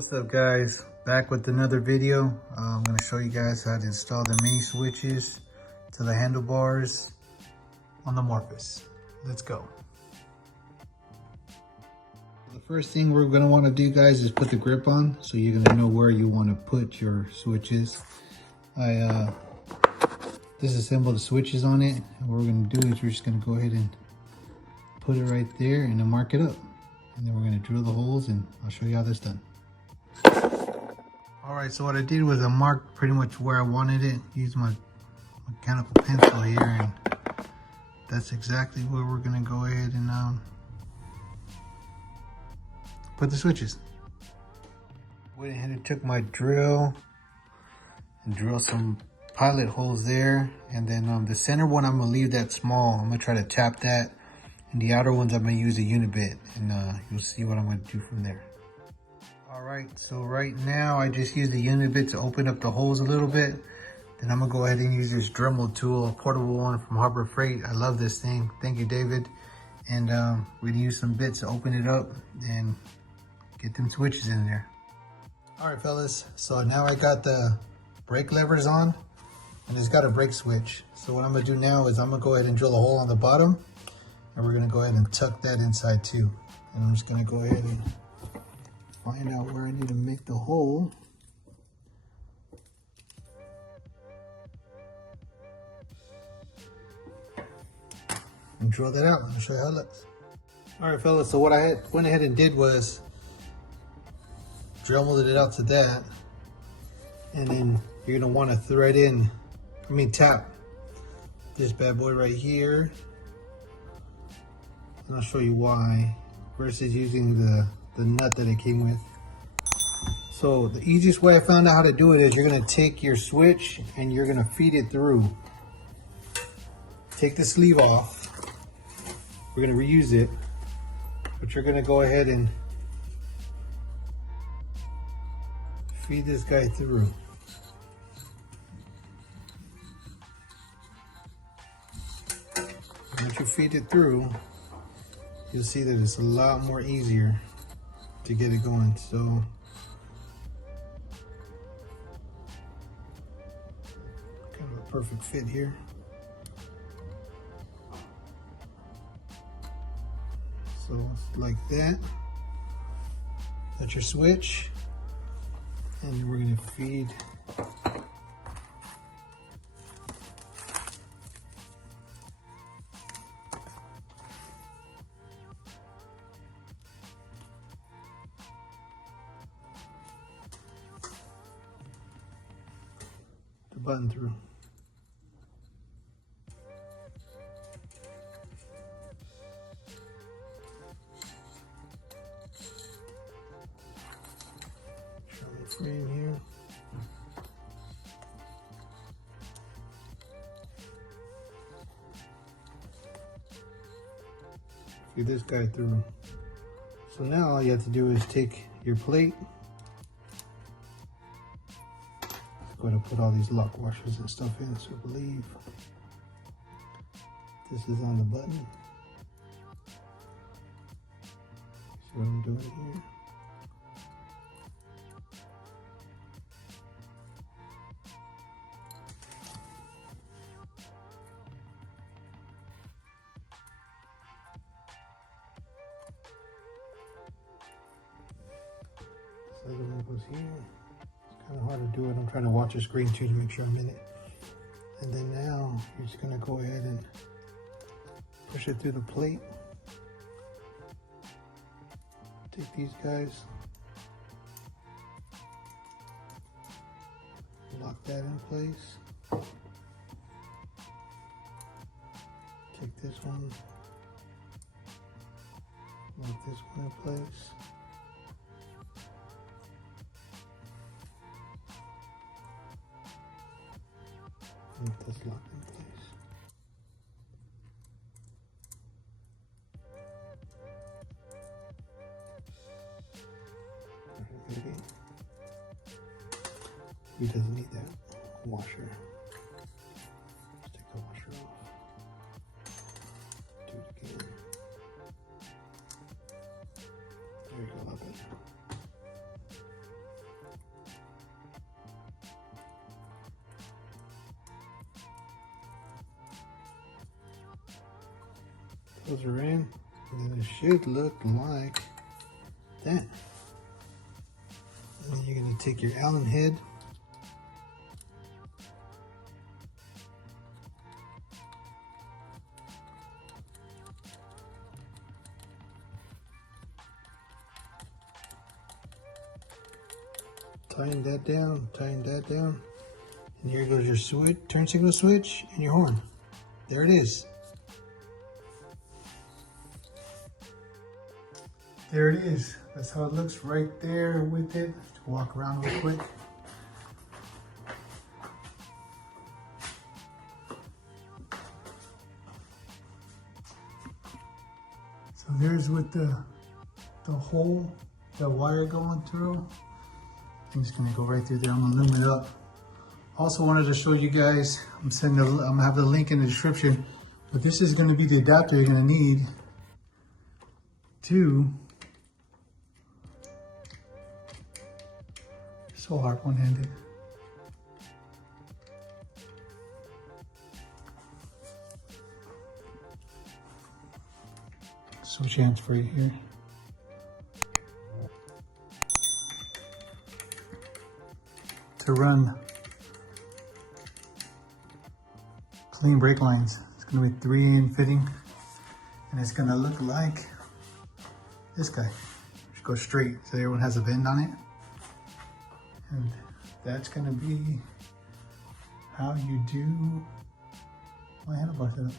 What's up guys, back with another video. I'm going to show you guys how to install the mini switches to the handlebars on the Morpheus. Let's go. The first thing we're going to want to do guys is put the grip on, so you're going to know where you want to put your switches. I disassembled the switches on it, and what we're going to do is we're just going to go ahead and put it right there and then mark it up, and then we're going to drill the holes and I'll show you how that's done. Alright, so what I did was I marked pretty much where I wanted it. Used my mechanical pencil here, and that's exactly where we're going to go ahead and put the switches. Went ahead and took my drill and drilled some pilot holes there, and then the center one I'm going to leave that small. I'm going to try to tap that, and the outer ones I'm going to use a unit bit, and you'll see what I'm going to do from there. Alright, so right now I just use the unit bit to open up the holes a little bit. Then I'm going to go ahead and use this Dremel tool, a portable one from Harbor Freight. I love this thing. Thank you, David. And we're going to use some bits to open it up and get them switches in there. Alright fellas, so now I got the brake levers on, and it's got a brake switch. So what I'm going to do now is I'm going to go ahead and drill a hole on the bottom, and we're going to go ahead and tuck that inside too. And I'm just going to go ahead and find out where I need to make the hole. And drill that out. I'll show you how it looks. Alright fellas, so what I went ahead and did was Dremeled it out to that. And then you're going to want to thread in, tap this bad boy right here. And I'll show you why, versus using the nut that it came with. So the easiest way I found out how to do it is you're going to take your switch and you're going to feed it through. Take the sleeve off. We're going to reuse it, but you're going to go ahead and feed this guy through. Once you feed it through, you'll see that it's a lot more easier to get it going. So kind of a perfect fit here. So it's like that. That's your switch, and we're going to feed the button through. Show the frame here. Feed this guy through. So now all you have to do is take your plate. Going to put all these lock washers and stuff in, so I believe this is on the button. See what I'm doing here? This other one goes here. Kind of hard to do it. I'm trying to watch the screen too to make sure I'm in it. And then now you're just going to go ahead and push it through the plate. Take these guys, lock that in place. Take this one, lock this one in place. Get this locked in place. Okay. He doesn't need that washer. Let's take the washer off. Do it again. There you go, a lot better. Those are in, and then it should look like that. And then you're gonna take your Allen head, tighten that down, and here goes your switch, turn signal switch, and your horn. There it is. There it is. That's how it looks right there with it. Walk around real quick. So there's with the hole, the wire going through. I'm just gonna go right through there. I'm gonna loom it up. Also wanted to show you guys, I'm gonna have the link in the description, but this is gonna be the adapter you're gonna need to, so hard one-handed. Switch hands for you here. To run clean brake lines. It's gonna be 3-in fitting, and it's gonna look like this guy. Just go straight, so everyone has a bend on it. And that's gonna be how you do my handlebar setup.